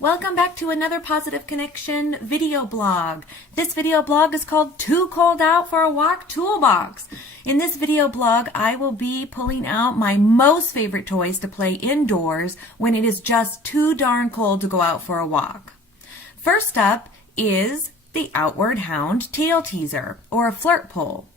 Welcome back to another Positive Connection video blog. This video blog is called Too Cold Out for a Walk Toolbox. In this video blog, I will be pulling out my most favorite toys to play indoors when it is just too darn cold to go out for a walk. First up is the Outward Hound Tail Teaser, or a flirt pole.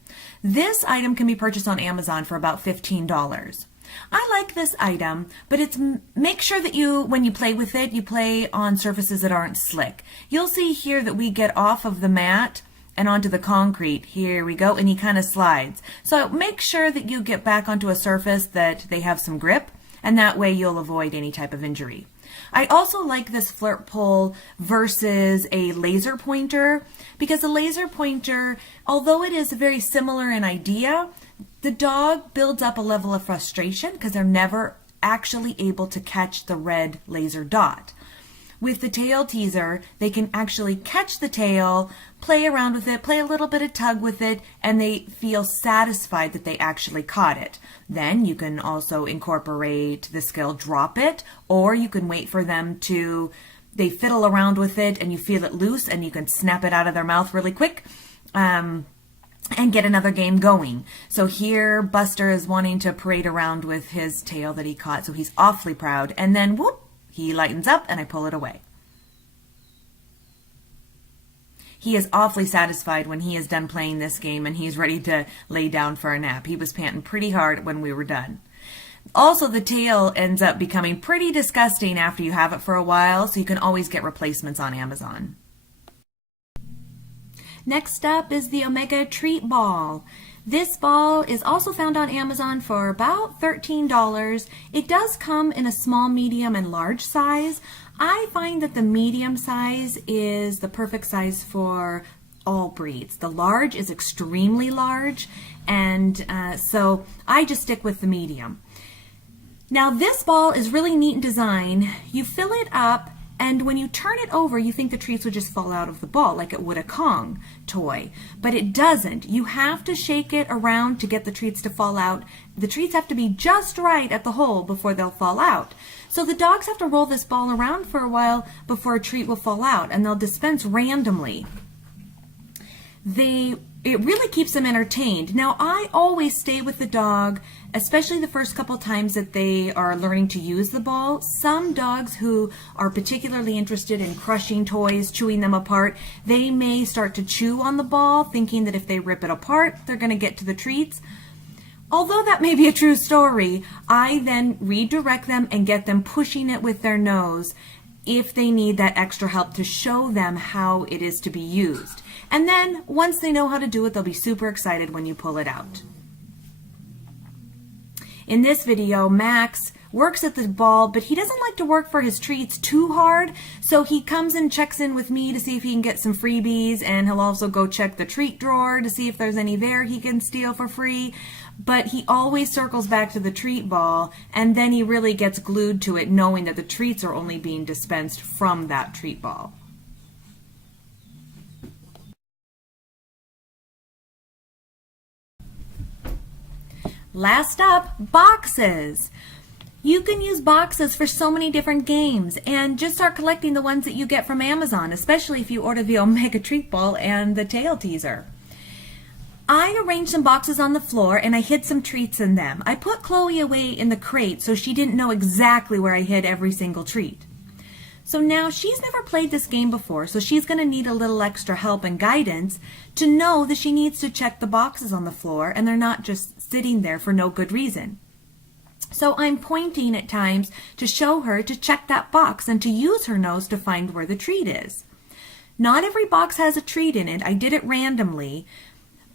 This item can be purchased on Amazon for about $15. I like this item, but make sure that when you play with it, you play on surfaces that aren't slick. You'll see here that we get off of the mat and onto the concrete. Here we go, and he kind of slides. So make sure that you get back onto a surface that they have some grip, and that way you'll avoid any type of injury. I also like this flirt pole versus a laser pointer, because a laser pointer, although it is very similar in idea, the dog builds up a level of frustration because they're never actually able to catch the red laser dot. With the tail teaser, they can actually catch the tail, play around with it, play a little bit of tug with it, and they feel satisfied that they actually caught it. Then you can also incorporate the skill drop it, or you can wait for them to, they fiddle around with it and you feel it loose and you can snap it out of their mouth really quick. And get another game going. So here Buster is wanting to parade around with his tail that he caught, so he's awfully proud, and then whoop, he lightens up and I pull it away. He is awfully satisfied when he is done playing this game and he's ready to lay down for a nap. He was panting pretty hard when we were done. Also, the tail ends up becoming pretty disgusting after you have it for a while, so you can always get replacements on Amazon. Next up is the Omega Treat Ball. This ball is also found on Amazon for about $13. It does come in a small, medium, and large size. I find that the medium size is the perfect size for all breeds. The large is extremely large, and so I just stick with the medium. Now this ball is really neat in design. You fill it up, and when you turn it over, you think the treats would just fall out of the ball like it would a Kong toy. But it doesn't. You have to shake it around to get the treats to fall out. The treats have to be just right at the hole before they'll fall out. So the dogs have to roll this ball around for a while before a treat will fall out, and they'll dispense randomly. It really keeps them entertained. Now, I always stay with the dog, especially the first couple times that they are learning to use the ball. Some dogs who are particularly interested in crushing toys, chewing them apart, they may start to chew on the ball, thinking that if they rip it apart, they're going to get to the treats. Although that may be a true story, I then redirect them and get them pushing it with their nose if they need that extra help to show them how it is to be used. And then, once they know how to do it, they'll be super excited when you pull it out. In this video, Max works at the ball, but he doesn't like to work for his treats too hard, so he comes and checks in with me to see if he can get some freebies, and he'll also go check the treat drawer to see if there's any there he can steal for free. But he always circles back to the treat ball, and then he really gets glued to it, knowing that the treats are only being dispensed from that treat ball. Last up, boxes. You can use boxes for so many different games, and just start collecting the ones that you get from Amazon, especially if you order the Omega Treat Ball and the Tail Teaser. I arranged some boxes on the floor and I hid some treats in them. I put Chloe away in the crate so she didn't know exactly where I hid every single treat. So now she's never played this game before, so she's going to need a little extra help and guidance to know that she needs to check the boxes on the floor and they're not just sitting there for no good reason. So I'm pointing at times to show her to check that box and to use her nose to find where the treat is. Not every box has a treat in it. I did it randomly.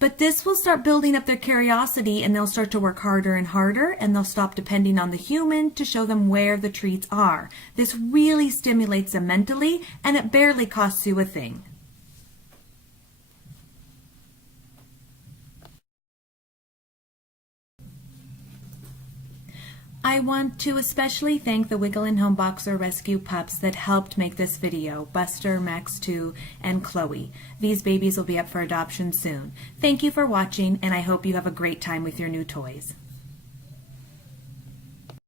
But this will start building up their curiosity, and they'll start to work harder and harder, and they'll stop depending on the human to show them where the treats are. This really stimulates them mentally, and it barely costs you a thing. I want to especially thank the Wiggle and Home Boxer Rescue pups that helped make this video, Buster, Max 2, and Chloe. These babies will be up for adoption soon. Thank you for watching, and I hope you have a great time with your new toys.